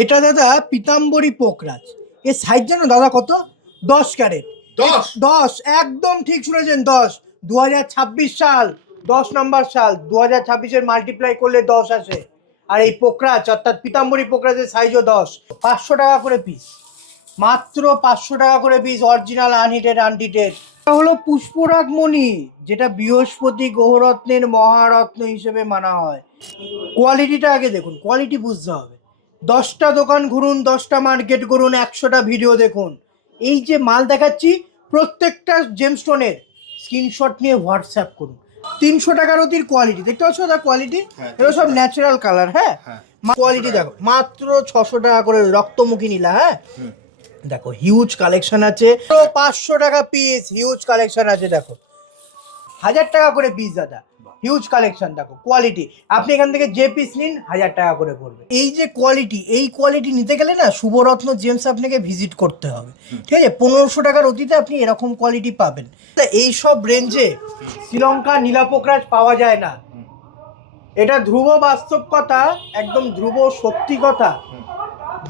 এটা দাদা পিতাম্বরী পোকরাজ। এর সাইজ জানো দাদা কত? 10 ক্যারেট। 10 একদম ঠিক শুনেছেন, 10। 2026 সাল, 10 নম্বর সাল, 2026-এর মাল্টিপ্লাই করলে 10 আসে। আর এই পোকরাজ অর্থাৎ পিতাম্বরী পোকরাজের সাইজও 10। 500 টাকা করে পিস, মাত্র 500 টাকা করে পিস, অরিজিনাল আনহিটেড আনহিটেড। এটা হলো পুষ্পরাগ মণি, যেটা বৃহস্পতি গ্রহরত্নের মহারত্ন হিসেবে মানা হয়। কোয়ালিটিটা আগে দেখুন, কোয়ালিটি বুঝতে হবে। 10টা দোকান ঘুরুন, 10টা মার্কেট ঘুরুন, 100টা ভিডিও দেখুন। এই যে মাল দেখাচ্ছি প্রত্যেকটা জেমস্টোনের স্ক্রিনশট নিয়ে হোয়াটসঅ্যাপ করুন। 300 টাকার অতির কোয়ালিটি দেখতে পাচ্ছ দা, কোয়ালিটি এগুলো সব ন্যাচারাল কালার। হ্যাঁ, কোয়ালিটি দেখো, মাত্র 600 টাকা করে রক্তমুখী নীলা। হ্যাঁ দেখো, হিউজ কালেকশন আছে। 500 টাকা পিস, হিউজ কালেকশন আছে। দেখো 1000 টাকা করে পিস দাদা, হিউজ কালেকশন। দেখো কোয়ালিটি, আপনি এখান থেকে যে পিস নিন 1000 টাকা করে পড়বে। এই যে কোয়ালিটি, এই কোয়ালিটি নিতে গেলে না শুভরত্ন জেমস আপনাকে ভিজিট করতে হবে। ঠিক আছে, 1500 টাকার অতিতে আপনি এরকম কোয়ালিটি পাবেন। এই সব রেঞ্জে শ্রীলঙ্কা নীলা পোকরাজ পাওয়া যায় না। এটা ধ্রুব বাস্তব কথা, একদম ধ্রুব সত্যি কথা,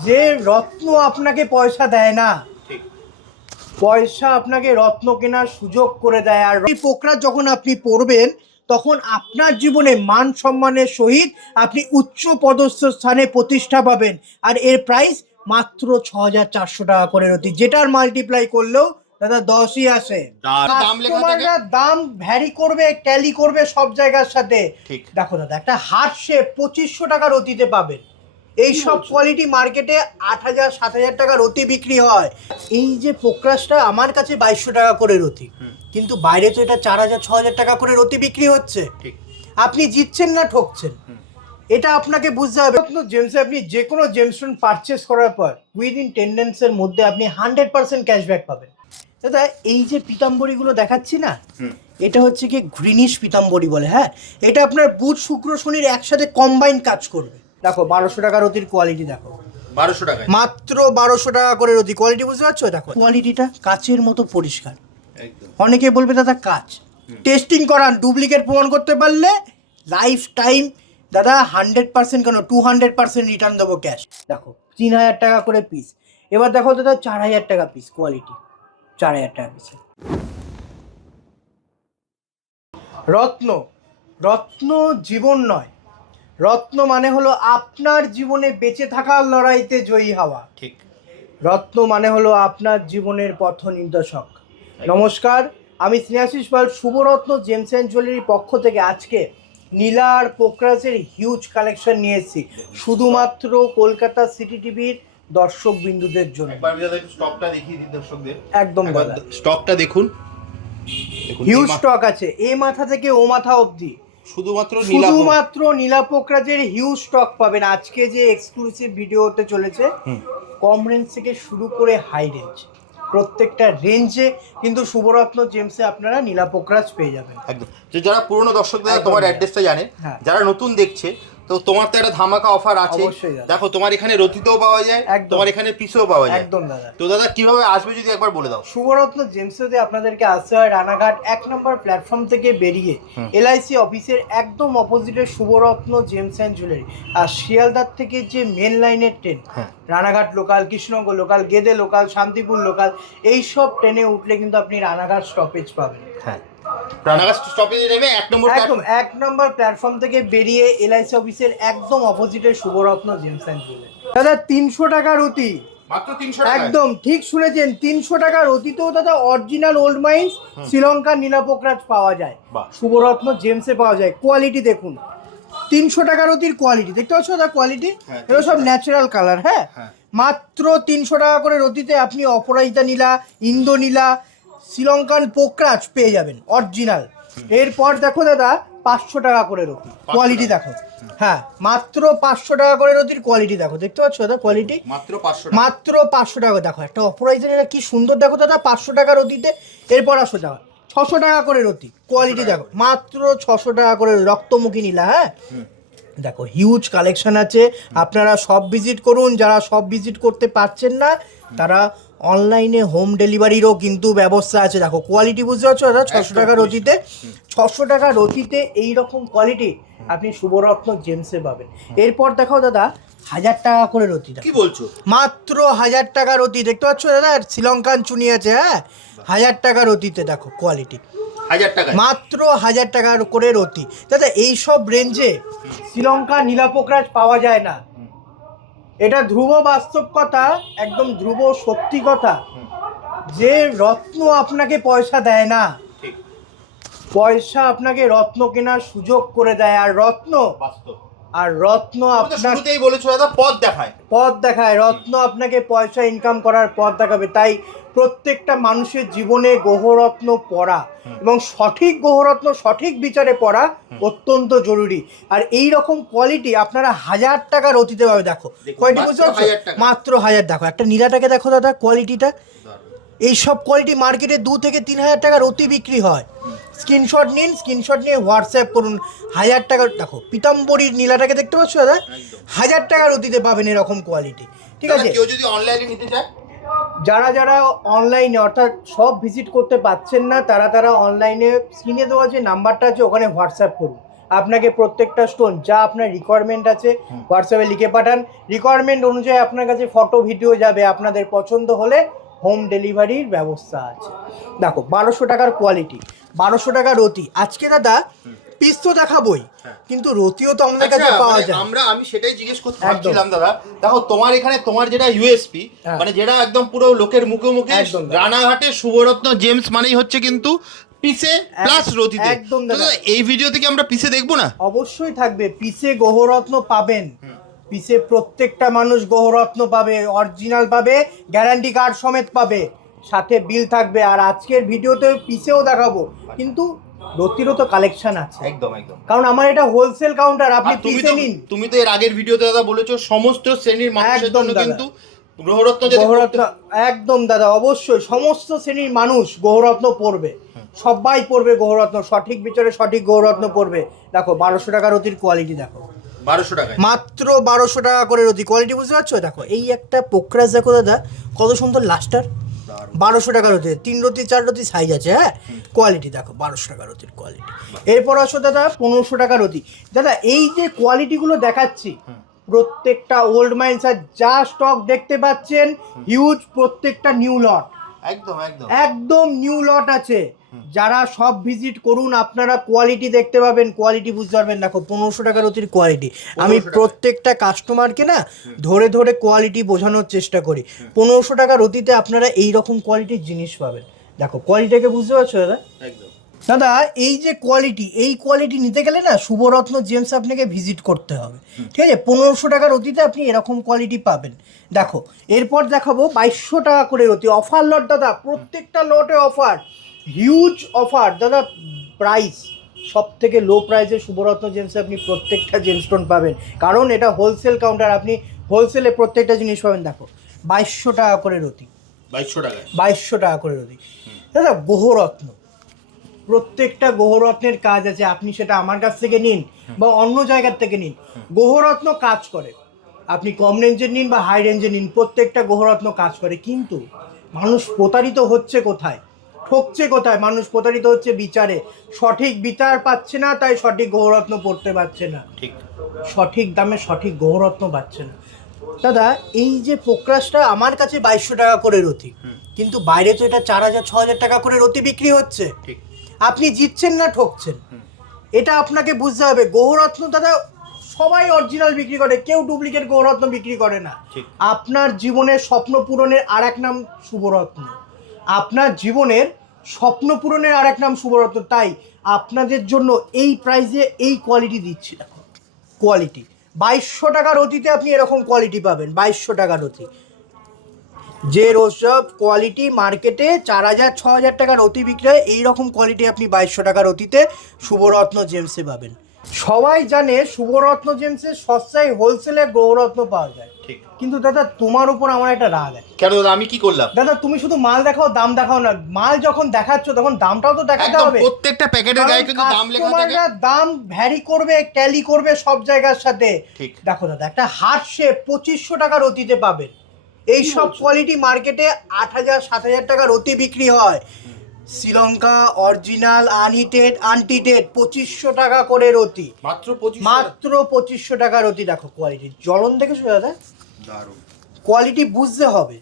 যে রত্ন আপনাকে পয়সা দেয় না, পয়সা আপনাকে রত্ন কেনার সুযোগ করে দেয়। আর এই পোকরাজ যখন আপনি পড়বেন তখন আপনার জীবনে মান সম্মানের সহিত আপনি উচ্চ পদস্থ স্থানে প্রতিষ্ঠা পাবেন। আর এর প্রাইস মাত্র 6400 টাকা করে রতি, যেটার মাল্টিপ্লাই করলেও দাদা 10ই আসে। কাস্টমাররা দাম ভ্যারি করবে, ট্যালি করবে সব জায়গার সাথে। দেখো দাদা, একটা হার্ট শেপ 2500 টাকার অতিতে পাবেন। এই সব কোয়ালিটি মার্কেটে 8000 7000 টাকার রতি বিক্রি হয়। এই যে পোকরাজটা আমার কাছে 2200 টাকা করে রতি, কিন্তু বাইরে তো এটা 4000 6000 টাকা করে রতি বিক্রি হচ্ছে। আপনি জিতছেন না ঠকছেন, এটা আপনাকে বুঝতে হবে। জেমসে আপনি যে কোনো জেমস্টোন পারচেস করার পর উইদিন 10 ডেজের মধ্যে আপনি 100% ক্যাশব্যাক পাবেন। দাদা এই যে পিতাম্বরীগুলো দেখাচ্ছি না, এটা হচ্ছে কি গ্রিনিশ পিতাম্বরী বলে। হ্যাঁ, এটা আপনার বুধ শুক্র শনির একসাথে কম্বাইন কাজ করবে। দেখো 1200 টাকার রতির কোয়ালিটি দেখো, 1200 টাকা, মাত্র 1200 টাকা করে রতি। কোয়ালিটি বুঝতে পারছো? দেখো কোয়ালিটিটা কাচের মতো পরিষ্কার। একদম। অনেকে বলবে দাদা কাচ, টেস্টিং করান, ডুপ্লিকেট প্রমাণ করতে পারলে লাইফ টাইম দাদা 100% কেন 200% রিটার্ন দেবো ক্যাশ। দেখো 3000 টাকা করে পিস। এবার দেখো দাদা 4000 টাকা পিস, কোয়ালিটি 4000 টাকা পিস। রত্ন, রত্ন জীবন নয়, রত্ন মানে হলো আপনার জীবনে বেঁচে থাকার লড়াইতে জয়ী হওয়া। ঠিক। রত্ন মানে হলো আপনার জীবনের পথ নির্দেশক। নমস্কার, আমি স্নেহাশিস পাল, শুভরত্ন জেমস অ্যান্ড জুয়েলারির পক্ষ থেকে আজকে নীলা আর পোকরাজের হিউজ কালেকশন নিয়ে এসেছি শুধুমাত্র কলকাতা সিটি টিভির দর্শক বিন্দুদের জন্য। একবার দাদা একটু স্টকটা দেখিয়ে দিন দর্শকদের। একদম দাদা, স্টকটা দেখুন, হিউজ স্টক আছে, এ মাথা থেকে ও মাথা অবধি। শুধুমাত্র নীলা পোকরাজের হিউজ স্টক পাবেন। আজকে যে এক্সক্লুসিভ ভিডিও হতে চলেছে, কম রেঞ্জ থেকে শুরু করে হাই রেঞ্জ, প্রত্যেকটা রেঞ্জে কিন্তু শুভরত্ন জেমসে আপনারা নীলা পোকরাজ পেয়ে যাবেন। একদম। যে যারা পুরনো দর্শকদের তোমার অ্যাড্রেসটা জানে, যারা নতুন দেখছে, তো তোমার তো একটা ধামাকা অফার আছে। দেখো তোমার এখানে রতিতেও পাওয়া যায়, তোমার এখানে পিসেও পাওয়া যায়। একদম দাদা। তো দাদা কিভাবে আসবে যদি একবার বলে দাও। শুভরত্ন জেমসে আপনাদেরকে আসতে হয় রানাঘাট 1 নম্বর প্ল্যাটফর্ম থেকে বেরিয়ে LIC অফিসের একদম অপোজিটে শুভরত্ন জেমস অ্যান্ড জুয়েলারি। আর শিয়ালদার থেকে যে মেন লাইনের train, Ranaghat local, Krishnanagar local, Gede local, Shantipur local, এই সব ট্রেনে উঠলে কিন্তু আপনি রানাঘাট স্টপেজ পাবেন। হ্যাঁ, রানাঘাট স্টপেজে নেমে 1 নম্বর প্ল্যাটফর্ম থেকে বেরিয়ে LIC অফিসের একদম অপোজিটে শুভরত্ন জেমস অ্যান্ড জুয়েলারি। দাদা 300 টাকা রতি, মাত্র 300 টাকা। একদম ঠিক শুনেছেন, 300 টাকার অতীতেও দাদা অরিজিনাল ওল্ড মাইন্স শ্রীলঙ্কার নীলা পোকরাজ পাওয়া যায়, শুভরত্ন জেমসে পাওয়া যায়। কোয়ালিটি দেখুন, 300 টাকার অতির কোয়ালিটি দেখতে পাচ্ছ দাদা, কোয়ালিটি এগুলো সব ন্যাচারাল কালার। হ্যাঁ, মাত্র 300 টাকা করে রতিতে আপনি অপরাজিতা নীলা, ইন্দো নীলা, শ্রীলঙ্কান পোকরাজ পেয়ে যাবেন অরিজিনাল। এরপর দেখো দাদা 500 টাকা করে রতি, কোয়ালিটি দেখো। হ্যাঁ, মাত্র 500 টাকা করে রতির কোয়ালিটি দেখো, দেখতে পাচ্ছ দাদা কোয়ালিটি মাত্র 500 টাকা। দেখো একটা অপরাজিতা কি সুন্দর, দেখো দাদা 500 টাকা রতিতে। এরপর আসো দাদা 600 টাকা করে রতি, কোয়ালিটি দেখো মাত্র 600 টাকা করে রক্তমুখী নীলা। হ্যাঁ দেখো হিউজ কালেকশন আছে, আপনারা সব ভিজিট করুন। যারা সব ভিজিট করতে পারছেন না তারা অনলাইনে হোম ডেলিভারিরও কিন্তু ব্যবস্থা আছে। দেখো কোয়ালিটি বুঝতে পারছো দাদা, 600 টাকা রতিতে, 600 টাকা রতিতে এইরকম কোয়ালিটি আপনি শুভরত্ন জেমসে পাবেন। এরপর দেখো দাদা 1000 টাকা করে রতিটা। কি বলছো? মাত্র 1000 টাকা রতি, দেখতে পাচ্ছ দাদা শ্রীলঙ্কান চুনি আছে, হ্যাঁ 1000 টাকা রতিতে, দেখো কোয়ালিটি 1000 টাকা, মাত্র 1000 টাকা করে রতি। দাদা এইসব রেঞ্জে শ্রীলঙ্কা নীলা পোকরাজ পাওয়া যায় না, এটা ধ্রুব বাস্তব কথা, একদম ধ্রুব সত্যি কথা, যে রত্ন আপনাকে পয়সা দেয় না, পয়সা আপনাকে রত্ন কেনার সুযোগ করে দেয়। আর রত্ন আপনার শুরুতেই বলেছো দাদা পথ দেখায়, রত্ন আপনাকে পয়সা ইনকাম করার পথ দেখাবে। তাই প্রত্যেকটা মানুষের জীবনে গ্রহরত্ন পড়া এবং সঠিক গ্রহরত্ন সঠিক বিচারে পড়া অত্যন্ত জরুরি। আর এই রকম কোয়ালিটি আপনারা 1000 টাকা রতিতে পাবে। দেখো কোয়ালিটি বুঝতে পারছো, মাত্র 1000। দেখো একটা নীলাটাকে দেখো দাদা কোয়ালিটিটা, এইসব কোয়ালিটি মার্কেটে 2 থেকে 3000 টাকা রতি বিক্রি হয়। স্ক্রিনশট নিন, স্ক্রিনশট নিয়ে হোয়াটসঅ্যাপ করুন। 1000 টাকা, দেখো পিতাম্বরীর নীলাটাকে দেখতে পাচ্ছ দাদা, 1000 টাকা রতিতে পাবেন এরকম কোয়ালিটি। ঠিক আছে, কেউ যদি অনলাইনে নিতে চায়, যারা অনলাইনে অর্থাৎ সব ভিজিট করতে পারছেন না, তারা অনলাইনে স্ক্রিনে দেওয়া যে নাম্বারটা আছে ওখানে হোয়াটসঅ্যাপ করুন। আপনাকে প্রত্যেকটা স্টোন যা আপনার রিকোয়ারমেন্ট আছে হোয়াটসঅ্যাপে লিখে পাঠান। রিকোয়ারমেন্ট অনুযায়ী আপনার কাছে ফটো ভিডিও যাবে, আপনাদের পছন্দ হলে হোম ডেলিভারির ব্যবস্থা আছে। দেখো 1200 টাকার কোয়ালিটি, 1200 টাকা রতি। আজকে দাদা পিস তো দেখাবই, কিন্তু রতিও তো আমাদের কাছে পাওয়া যায়। আমি সেটাই জিজ্ঞেস করতে চাচ্ছিলাম দাদা। দেখো তোমার এখানে তোমার যেটা ইউএসপি, মানে যেটা একদম পুরো লোকের মুখে মুখে, রানাঘাটে শুভরত্ন জেমস মানেই হচ্ছে কিন্তু পিসে প্লাস রতিতে। একদম দাদা, এই ভিডিও থেকে আমরা পিসে দেখবো না? অবশ্যই থাকবে, পিসে গ্রহরত্ন পাবেন, পিসে প্রত্যেকটা মানুষ গ্রহরত্ন পাবে, অরিজিনাল পাবে, গ্যারান্টি কার্ড সমেত পাবে, সাথে বিল থাকবে। আর আজকের ভিডিওতে পিসেও দেখাবো, কিন্তু রতিরও তো কালেকশন আছে। একদম, কারণ আমার এটা হোলসেল কাউন্টার, আপনি পিসে নিন। তুমি তো এর আগের ভিডিওতে দাদা বলেছো সমস্ত শ্রেণীর মানুষের জন্য কিন্তু গ্রহরত্ন, একদম দাদা, অবশ্যই সমস্ত শ্রেণীর মানুষ গ্রহরত্ন পড়বে, সবাই পড়বে গ্রহরত্ন, সঠিক বিচারে সঠিক গ্রহরত্ন পড়বে। দেখো 1200 টাকা রতির কোয়ালিটি, দেখো 1200 টাকা, মাত্র 1200 টাকা করে রতি। কোয়ালিটি বুঝতে পারছো? দেখো এই একটা পোকরাজ দেখো দাদা, কত সুন্দর লাস্টার, 1200 টাকা রতি, 3 রতি 4 রতি সাইজ আছে, হ্যাঁ কোয়ালিটি দেখো 1200 টাকা রতির কোয়ালিটি। এরপর আসো দাদা 1500 টাকা রতি। দাদা এই যে কোয়ালিটিগুলো দেখাচ্ছি প্রত্যেকটা ওল্ড মাইন্স আর যা স্টক দেখতে পাচ্ছেন হিউজ, প্রত্যেকটা নিউ লট, একদম নিউ লট আছে। যারা সব ভিজিট করুন, আপনারা কোয়ালিটি দেখতে পাবেন, কোয়ালিটি বুঝতে পারবেন। দেখো 1500 টাকা রতির কোয়ালিটি, আমি প্রত্যেকটা কাস্টমারকে না ধরে ধরে কোয়ালিটি বোঝানোর চেষ্টা করি। 1500 টাকা রতিতে আপনারা এই রকম কোয়ালিটির জিনিস পাবেন। দেখো কোয়ালিটিকে বুঝতে পারছো দাদা? দাদা এই যে কোয়ালিটি, এই কোয়ালিটি নিতে গেলে না শুভরত্ন জেমস আপনাকে ভিজিট করতে হবে। ঠিক আছে, 1500 টাকা রতিতে আপনি এরকম কোয়ালিটি পাবেন। দেখো এরপর দেখাবো 2200 টাকা করে রতি, অফার লট দাদা, প্রত্যেকটা লটে অফার, হিউজ অফার দাদা। প্রাইস সব থেকে লো প্রাইসে শুভরত্ন জেমসে আপনি প্রত্যেকটা জেমস্টোন পাবেন, কারণ এটা হোলসেল কাউন্টার, আপনি হোলসেলে প্রত্যেকটা জিনিস পাবেন। দেখো 2200 টাকা করে রতি, 2200 টাকা করে রতি দাদা। গ্রহরত্ন, প্রত্যেকটা গ্রহরত্নের কাজ আছে, আপনি সেটা আমার কাছ থেকে নিন বা অন্য জায়গার থেকে নিন, গ্রহরত্ন কাজ করে। আপনি কম রেঞ্জের নিন বা হাই রেঞ্জের নিন, প্রত্যেকটা গ্রহরত্ন কাজ করে। কিন্তু মানুষ প্রতারিত হচ্ছে কোথায়, ঠকছে কোথায়? মানুষ প্রতারিত হচ্ছে বিচারে, সঠিক বিচার পাচ্ছে না, তাই সঠিক গ্রহরত্ন পড়তে পারছে না, সঠিক দামে সঠিক গ্রহরত্ন পাচ্ছে না। দাদা এই যে পোকরাজটা আমার কাছে 2200 টাকা করে রতি, কিন্তু বাইরে তো এটা 4000-6000 টাকা করে রতি বিক্রি হচ্ছে। আপনি জিতছেন না ঠকছেন, এটা আপনাকে বুঝতে হবে। গ্রহরত্ন দাদা সবাই অরিজিনাল বিক্রি করে, কেউ ডুপ্লিকেট গ্রহরত্ন বিক্রি করে না। আপনার জীবনের স্বপ্ন পূরণের আর এক নাম শুভরত্ন, আপনার জীবনের স্বপ্ন পূরণের আর এক নাম শুভরত্ন। তাই আপনাদের জন্য এই প্রাইসে এই কোয়ালিটি দিচ্ছি। দেখো কোয়ালিটি 2200 টাকা রতিতে আপনি এরকম কোয়ালিটি পাবেন। 2200 টাকা রতি, যে ওসব কোয়ালিটি মার্কেটে 4000-6000 টাকা রতি বিক্রি হয়, এইরকম কোয়ালিটি আপনি 2200 টাকা রতিতে শুভরত্ন জেমসে পাবেন। সবাই জানে শুভরত্ন জেমসে সস্তায় হোলসেলে গ্রহরত্ন পাওয়া যায়, কিন্তু দাদা তোমার উপর আমার একটা রাগ আছে। কেন দাদা, আমি কি করলাম? দাদা তুমি শুধু মাল দেখাও, দাম দেখাও না। মাল যখন দেখাচ্ছ তখন দামটাও তো দেখাতে হবে। প্রত্যেকটা প্যাকেটের গায়ে কিন্তু দাম লেখা থাকে, দাম ভ্যারি করবে, ট্যালি করবে সব জায়গার সাথে। দেখো দাদা একটা হার্ট শেপ 2500 টাকা রতিতে পাবেন। এই সব কোয়ালিটি মার্কেটে 8000-7000 টাকা রতি বিক্রি হয়। শ্রীলঙ্কা অরিজিনাল আনহিটেড আনটিটেড 2500 টাকা করে রতি, মাত্র মাত্র 2500 টাকা রতি। দেখো কোয়ালিটি, জ্বলন দেখেছো দাদা? দারুণ কোয়ালিটি বুঝতে হবে।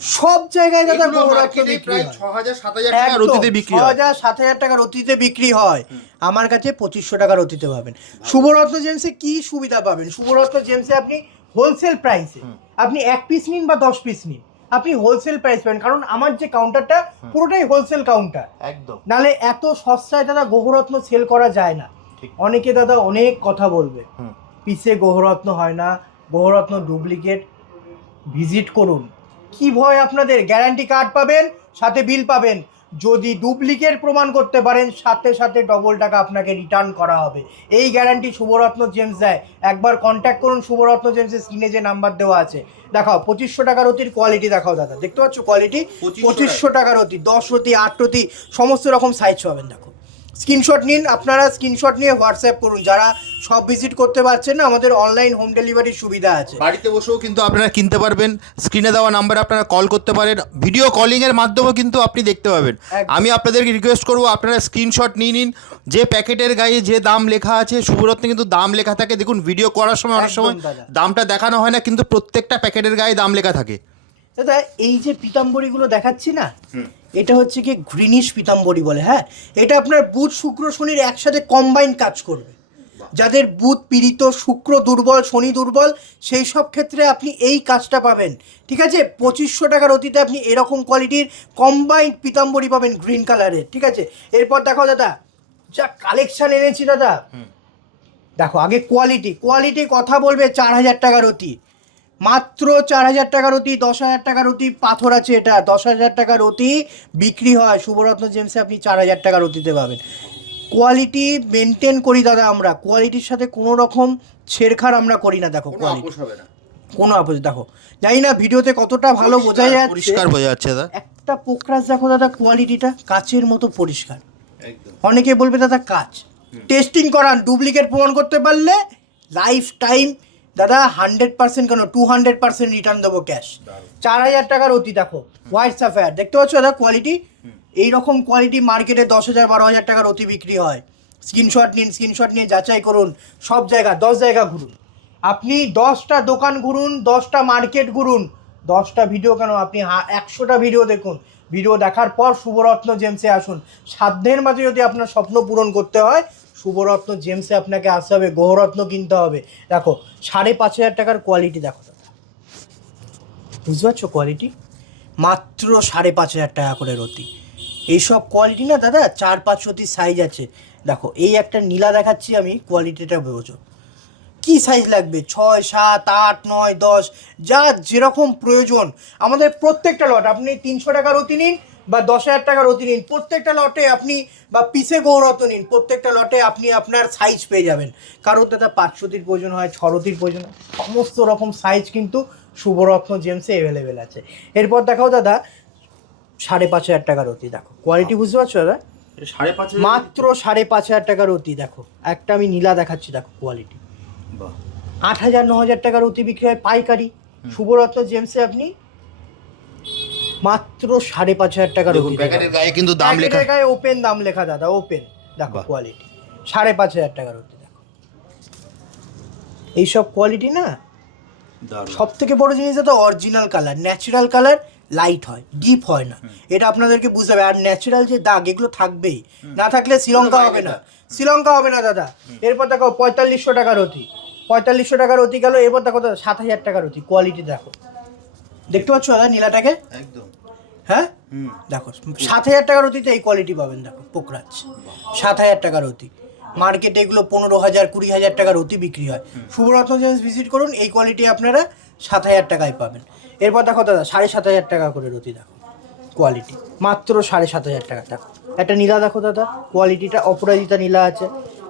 সব জায়গায় দাদা গৌররত্ন বিক্রি হয় 6000-7000 টাকা রতিতে বিক্রি হয়, 6000-7000 টাকা রতিতে বিক্রি হয়। আমার কাছে 2500 টাকা রতিতে পাবেন। শুভরত্ন জেমসে কি সুবিধা পাবেন? শুভরত্ন জেমসে আপনি হোলসেল প্রাইসে, আপনি 1 পিস নিন বা 10 পিস নিন, আপনি হোলসেল প্রাইস পাবেন। কারণ আমার যে কাউন্টারটা পুরোটাই হোলসেল কাউন্টার, একদম। নালে এত সস্তায় দাদা গৌররত্ন সেল করা যায় না। অনেকে দাদা অনেক কথা বলবে, পিসে গৌররত্ন হয় না, গৌররত্ন ডুপ্লিকেট। ভিজিট করুন। কি ভয় আপনাদের? গ্যারান্টি কার্ড পাবেন, সাথে বিল পাবেন। যদি ডুপ্লিকেট প্রমাণ করতে পারেন, সাথে সাথে ডবল টাকা আপনাকে রিটার্ন করা হবে। এই গ্যারান্টি শুভরত্ন জেমস দেয়। একবার কন্ট্যাক্ট করুন শুভরত্ন জেমসের স্ক্রিনে যে নাম্বার দেওয়া আছে। দেখাও 2500 টাকা রতির কোয়ালিটি দেখাও দাদা, দেখতে পাচ্ছ কোয়ালিটি? 2500 টাকা রতি, 10 রতি, 8 রতি, সমস্ত রকম সাইজ পাবেন। দেখো স্ক্রিনশট নিন, আপনারা স্ক্রিনশট নিয়ে হোয়াটসঅ্যাপ করুন। যারা সব ভিজিট করতে পারছেন না, আমাদের অনলাইন হোম ডেলিভারির সুবিধা আছে। বাড়িতে বসেও কিন্তু আপনারা কিনতে পারবেন। স্ক্রিনে দেওয়া নাম্বারে আপনারা কল করতে পারেন, ভিডিও কলিং এর মাধ্যমেও কিন্তু আপনি দেখতে পাবেন। আমি আপনাদেরকে রিকোয়েস্ট করবো আপনারা স্ক্রিনশট নিয়ে নিন। যে প্যাকেটের গায়ে যে দাম লেখা আছে, শুভরত্নে কিন্তু দাম লেখা থাকে। দেখুন ভিডিও করার সময় অনেক সময় দামটা দেখানো হয় না, কিন্তু প্রত্যেকটা প্যাকেটের গায়ে দাম লেখা থাকে। দাদা এই যে পিতাম্বরীগুলো দেখাচ্ছি না, এটা হচ্ছে কি গ্রিনিশ পিতাম্বরী বলে। হ্যাঁ, এটা আপনার বুধ শুক্র শনির একসাথে কম্বাইন কাজ করবে। যাদের বুধ পীড়িত, শুক্র দুর্বল, শনি দুর্বল, সেই সব ক্ষেত্রে আপনি এই কাজটা পাবেন। ঠিক আছে, 2500 টাকার অতীতে আপনি এরকম কোয়ালিটির কম্বাইন্ড পিতাম্বরী পাবেন গ্রিন কালারের। ঠিক আছে, এরপর দেখো দাদা যা কালেকশন এনেছি দাদা, দেখো আগে কোয়ালিটি কথা বলবে। 4000 টাকার অতি, মাত্র 4000 টাকার অতি, 10,000 টাকার অতি পাথর আছে। এটা 10,000 টাকার অতি বিক্রি হয় শুভরত্ন জেমসে, আপনি 4000 টাকার অতিতে পাবেন। কোয়ালিটি মেনটেন করি দাদা আমরা, কোয়ালিটির সাথে কোনো রকম ছেড়খাড় আমরা করি না। দেখো কোয়ালিটি কোনো আপোষ, দেখো জানি না ভিডিওতে কতটা ভালো বোঝা যাচ্ছে, পরিষ্কার বোঝা যাচ্ছে দাদা। একটা পোকরাজ দেখো দাদা, কোয়ালিটিটা কাচের মতো পরিষ্কার। অনেকে বলবে দাদা কাচ, টেস্টিং করান, ডুপ্লিকেট প্রমাণ করতে পারলে লাইফ টাইম দাদা 100% কেন 200% রিটার্ন দেবো ক্যাশ। 4000 টাকার অতি, দেখো হোয়াইট সাফায়ার, দেখতে পাচ্ছ দাদা কোয়ালিটি? এইরকম কোয়ালিটি মার্কেটে 10,000 12,000 টাকার অতি বিক্রি হয়। স্ক্রিনশট নিন, স্ক্রিনশট নিয়ে যাচাই করুন। সব জায়গা 10 জায়গা ঘুরুন, আপনি 10টা দোকান ঘুরুন, 10টা মার্কেট ঘুরুন, 10টা ভিডিও কেন আপনি 100টা ভিডিও দেখুন। ভিডিও দেখার পর শুভরত্ন জেমসে আসুন। সাধ্যের মাঝে যদি আপনার স্বপ্ন পূরণ করতে হয়, শুভরত্ন জেমসে আপনাকে আসতে হবে, গৌররত্ন কিনতে হবে। দেখো 5,500 টাকার কোয়ালিটি, দেখো দাদা বুঝতে পারছো কোয়ালিটি? মাত্র 5,500 টাকা করে রতি। এইসব কোয়ালিটি না দাদা 4-5 রতির সাইজ আছে। দেখো এই একটা নীলা দেখাচ্ছি আমি, কোয়ালিটিটা বোঝো। কি সাইজ লাগবে? 6, 7, 8, 9, 10, যার যেরকম প্রয়োজন। আমাদের প্রত্যেকটা লট, আপনি 300 টাকার অতি নিন বা 10,000 টাকার অতি নিন, প্রত্যেকটা লটে আপনি বা পিসে গৌররত্ন নিন, প্রত্যেকটা লটে আপনি আপনার সাইজ পেয়ে যাবেন। কারোর দাদা 5 রতির প্রয়োজন হয়, 6 রতির প্রয়োজন হয়, সমস্ত রকম সাইজ কিন্তু শুভরত্ন জেমসে অ্যাভেলেবেল আছে। এরপর দেখাও দাদা 5,500 টাকার অতি, দেখো কোয়ালিটি বুঝতে পারছো দাদা? 5,500 মাত্র 5,500 টাকার অতি। দেখো একটা আমি নীলা দেখাচ্ছি, দেখো কোয়ালিটি। 8,000 9,000 টাকার অতি বিক্রি হয় পাইকারি। শুভরত্ন জেমসে আপনি মাত্র 5,500 টাকার অতি। প্যাকেটের গায়ে কিন্তু দাম লেখা, গায়ে ওপেন দাম লেখা দাদা, ওপেন। দেখো কোয়ালিটি 5,500 টাকার অতি। দেখো এইসব কোয়ালিটি না, সব থেকে বড় জিনিস দাদা original colour, natural colour, light হয়, ডিপ হয় না। এটা আপনাদেরকে বুঝতে হবে। আর ন্যাচারাল যে দাগ এগুলো থাকবেই, না থাকলে শ্রীলঙ্কা হবে না, শ্রীলঙ্কা হবে না দাদা। এরপর দেখো 4,500 টাকার অতি, 4,500 টাকার অতি গেল। এরপর দেখো দাদা 7,000 টাকার অতি। কোয়ালিটি দেখো, দেখতে পাচ্ছ দাদা নীলাটাকে? একদম। হ্যাঁ দেখো 7,000 টাকার অতিতে এই কোয়ালিটি পাবেন। দেখো পোকরাজ 7,000 টাকার অতি। মার্কেটে এগুলো 15,000 20,000 টাকার অতি বিক্রি হয়। শুভরত্ন জেমস ভিজিট করুন, এই কোয়ালিটি আপনারা 7,000 টাকায় পাবেন। এরপর দেখো দাদা 7,500 টাকা করে রতি, দেখো কোয়ালিটি মাত্র 7,500 টাকা। দেখো একটা নীলা দেখো দাদা, কোয়ালিটিটা অপরাজিতা নীলা আছে।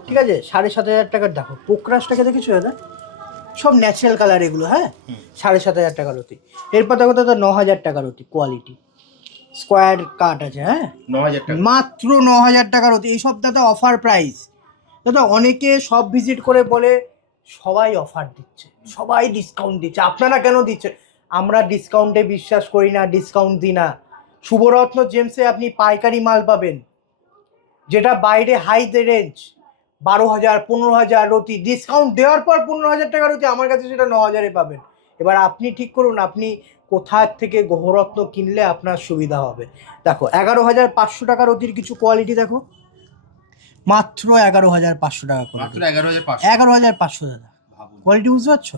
ঠিক আছে, 7,500 টাকার। দেখো পোকরাজটাকে দেখেছো দাদা? সব ন্যাচারাল কালার এগুলো। হ্যাঁ, 7,500 টাকার অতি। এরপর দেখো দাদা 9,000 টাকার অতি, কোয়ালিটি স্কোয়ার কাট আছে। হ্যাঁ 9,000 টাকা, মাত্র 9,000 টাকার অতি। এইসব দাদা অফার প্রাইস দাদা। অনেকে সব ভিজিট করে বলে সবাই অফার দিচ্ছে, সবাই ডিসকাউন্ট দিচ্ছে, আপনারা কেন দিচ্ছেন? আমরা ডিসকাউন্টে বিশ্বাস করি না, ডিসকাউন্ট দিই না। শুভরত্ন জেমসে আপনি পাইকারি মাল পাবেন, যেটা বাইরে হাই রেঞ্জ 12,000 15,000 রতি, ডিসকাউন্ট দেওয়ার পর 15,000 টাকা রতি, আমার কাছে সেটা 9,000-এ পাবেন। এবার আপনি ঠিক করুন আপনি কোথা থেকে গ্রহরত্ন কিনলে আপনার সুবিধা হবে। দেখো 11,500 টাকা রতির কিছু কোয়ালিটি দেখো, মাত্র 11,500 টাকা করে, মাত্র 11,500 11,500 দাদা, কোয়ালিটি বুঝতে পারছো?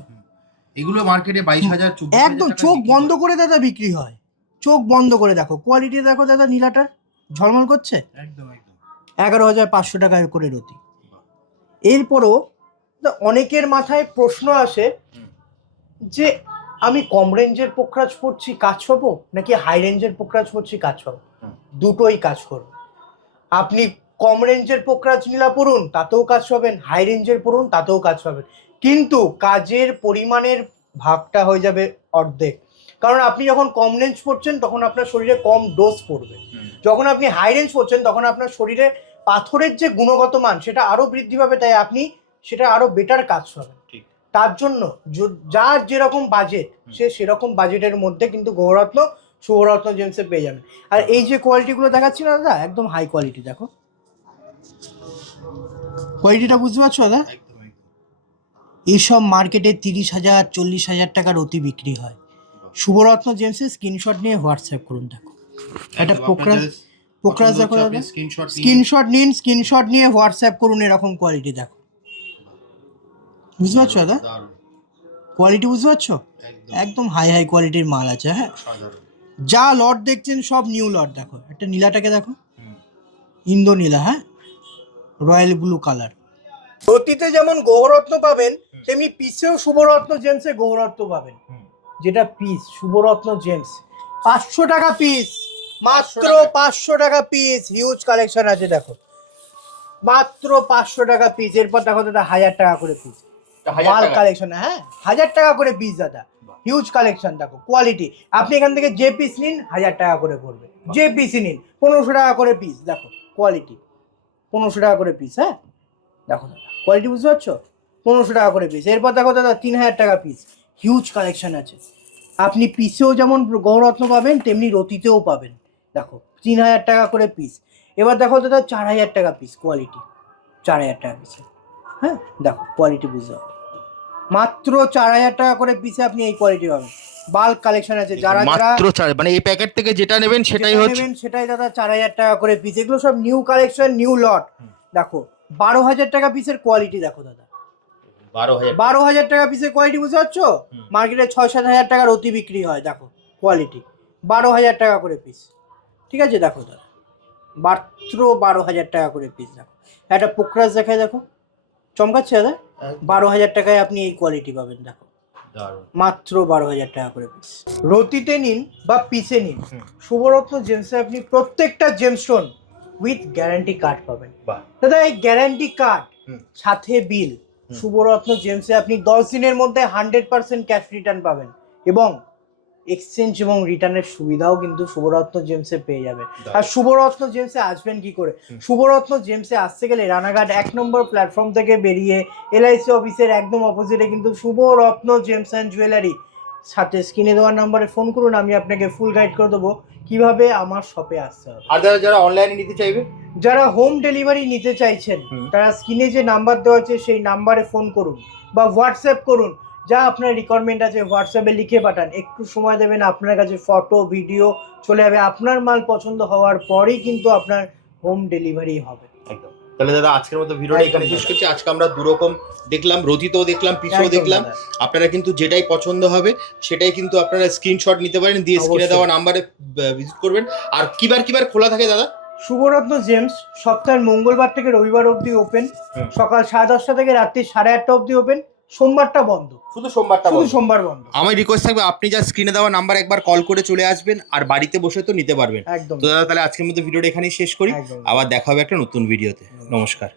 এগুলো মার্কেটে 22,000 একদম চোখ বন্ধ করে দাদা বিক্রি হয়, চোখ বন্ধ করে। দেখো কোয়ালিটি দেখো দাদা, নীলাটার ঝলমল করছে, একদম একদম 11,500 টাকা করে রতি। এরপরও অনেকের মাথায় প্রশ্ন আসে যে আমি কম রেঞ্জের পোকরাজ পড়ছি, কাজ পাবো, নাকি হাই রেঞ্জের পোকরাজ পড়ছি, কাজ পাবো? দুটোই কাজ করবে। আপনি কম রেঞ্জের পোকরাজ নীলা পড়ুন, তাতেও কাজ পাবেন, হাই রেঞ্জের পড়ুন, তাতেও কাজ পাবেন, কিন্তু কাজের পরিমাণের ভাগটা হয়ে যাবে অর্ধেক। কারণ আপনি যখন কম রেঞ্জ পড়ছেন তখন আপনার শরীরে কম ডোজ পড়বে, যখন আপনি হাই রেঞ্জ পড়ছেন তখন আপনার শরীরে পাথরের যে গুণগত মান সেটা আরও বৃদ্ধি পাবে, তাই আপনি সেটা আরও বেটার কাজ পাবেন। তার জন্য যার যেরকম বাজেট সে সেরকম বাজেটের মধ্যে কিন্তু গ্রহরত্ন শুভরত্ন জেমসে পেয়ে যাবেন। আর এই যে কোয়ালিটিগুলো দেখাচ্ছি না দাদা, একদম হাই কোয়ালিটি। দেখো কোয়ালিটিটা বুঝতে পারছো দাদা? এইসব মার্কেটে 30,000 40,000 টাকার অতি বিক্রি হয়। শুভরত্ন জেমসের স্ক্রিনশট নিয়ে হোয়াটসঅ্যাপ করুন। দেখো একটা পোকরাজ দেখো দাদা, স্ক্রিনশট নিন, স্ক্রিনশট নিয়ে হোয়াটসঅ্যাপ করুন, এরকম কোয়ালিটি দেখো, বুঝতে পারছো দাদা? কোয়ালিটি বুঝতে পারছো? একদম হাই হাই কোয়ালিটির মাল আছে। হ্যাঁ, যা লট দেখছেন সব নিউ লট। দেখো একটা নীলাটাকে দেখো, ইন্দো নীলা, হ্যাঁ, রয়্যাল ব্লু কালার। রতিতে যেমন গৌরত্ন পাবেন তেমনি পিসেও শুভরত্ন জেমসে গৌরত্ন পাবেন। যেটা পিস শুভরত্ন জেমস 500 টাকা পিস, মাত্র 500 টাকা পিস, হিউজ কালেকশন আছে। দেখো মাত্র 500 টাকা পিস। এরপর দেখো দাদা 1,000 টাকা করে পিস মাল কালেকশন। হ্যাঁ 1,000 টাকা করে পিস দাদা, হিউজ কালেকশন। দেখো কোয়ালিটি, আপনি এখান থেকে যে পিস নিন 1,000 টাকা করে পড়বে, যে পিসই নিন 1,500 টাকা করে পিস। দেখো কোয়ালিটি 1,500 টাকা করে পিস। হ্যাঁ দেখো দাদা কোয়ালিটি বুঝতে পারছো, 1,500 টাকা করে পিস। এরপর দেখো দাদা 3,000 টাকা পিস, হিউজ কালেকশন আছে। আপনি পিসেও যেমন গৌরত্ন পাবেন তেমনি রতিতেও পাবেন। দেখো 3,000 টাকা করে পিস। এবার দেখো দাদা 4,000 টাকা পিস, কোয়ালিটি 4,000 টাকা পিস। হ্যাঁ দেখো কোয়ালিটি বুঝতে হবে, মাত্র 4,000 টাকা করে পিসে আপনি এই কোয়ালিটি পাবেন। বাল্ক কালেকশন আছে, যারা মাত্র 4, মানে এই প্যাকেট থেকে যেটা নেবেন সেটাই হচ্ছে, সেটাই দাদা 4,000 টাকা করে পিস। এগুলো সব নিউ কালেকশন, নিউ লট। দেখো 12,000 টাকা পিসের কোয়ালিটি দেখো দাদা, 12,000 টাকা পিসের কোয়ালিটি বুঝতে পারছো? মার্কেটে 6-7 হাজার টাকার অতি বিক্রি হয়। দেখো কোয়ালিটি 12,000 টাকা করে পিস, ঠিক আছে? দেখো দাদা মাত্র 12,000 টাকা করে পিস। দেখো একটা পোকরাজ দেখায়, দেখো চমকাচ্ছে দাদা, 12,000 টাকায় আপনি এই কোয়ালিটি পাবেন। দেখো মাত্র 12,000 টাকা করে পিস। রতিতে নিন বা পিসে নিন, শুভরত্ন জেমসে আপনি প্রত্যেকটা জেমস্টোন উইথ গ্যারান্টি কার্ড পাবেন দাদা। এই গ্যারান্টি কার্ড সাথে বিল, শুভরত্ন জেমসে আপনি 10 দিনের মধ্যে 100% ক্যাশ রিটার্ন পাবেন, এবং এক্সচেঞ্জ এবং রিটার্নের সুবিধাও কিন্তু শুভরত্ন জেমসে পেয়ে যাবেন। আর শুভরত্ন জেমসে আসবেন কি করে? শুভরত্ন জেমসে আসতে গেলে রানাঘাট 1 নম্বর প্ল্যাটফর্ম থেকে বেরিয়ে LIC অফিসের একদম অপোজিটে কিন্তু শুভরত্ন জেমস অ্যান্ড জুয়েলারি, সাথে স্ক্রিনে দেওয়ার নাম্বারে ফোন করুন, আমি আপনাকে ফুল গাইড করে দেবো কিভাবে আমার শপে আসতে হবে। আর যারা অনলাইনে নিতে চাইবে, যারা হোম ডেলিভারি নিতে চাইছেন, তারা স্ক্রিনে যে নাম্বার দেওয়া আছে সেই নাম্বারে ফোন করুন বা হোয়াটসঅ্যাপ করুন। যা আপনার রিকোয়ারমেন্ট আছে হোয়াটসঅ্যাপে লিখে পাঠান, একটু সময় দেবেন, আপনার কাছে ফটো ভিডিও চলে যাবে। আপনার মাল পছন্দ হওয়ার পরেই কিন্তু আপনার হোম ডেলিভারি হবে। একদম। তাহলে দাদা আজকের মতো ভিডিওটা এখানে শেষ করছি। আজকে আমরা দুরকম দেখলাম, রতিতেও দেখলাম, পিসেও দেখলাম। আপনারা কিন্তু যেটাই পছন্দ হবে সেটাই কিন্তু আপনারা স্ক্রিনশট নিতে পারেন, দিয়ে স্ক্রিনে দেওয়া নাম্বারে ভিজিট করবেন। আর কিবার কিবার খোলা থাকে দাদা? শুভরত্ন জেমস সপ্তাহের মঙ্গলবার থেকে রবিবার অবধি ওপেন, সকাল 10:30 থেকে রাত্রি 8:30 অবধি ওপেন, সোমবারটা বন্ধ, শুধু সোমবার বন্ধ। আমার রিকোয়েস্ট থাকবে আপনি যা স্ক্রিনে দেওয়া নাম্বার একবার কল করে চলে আসবেন, আর বাড়িতে বসে তো নিতে পারবেন। একদম। তো দাদা তাহলে আজকের মতো ভিডিওটা এখানেই শেষ করি, আবার দেখা হবে একটা নতুন ভিডিওতে। নমস্কার।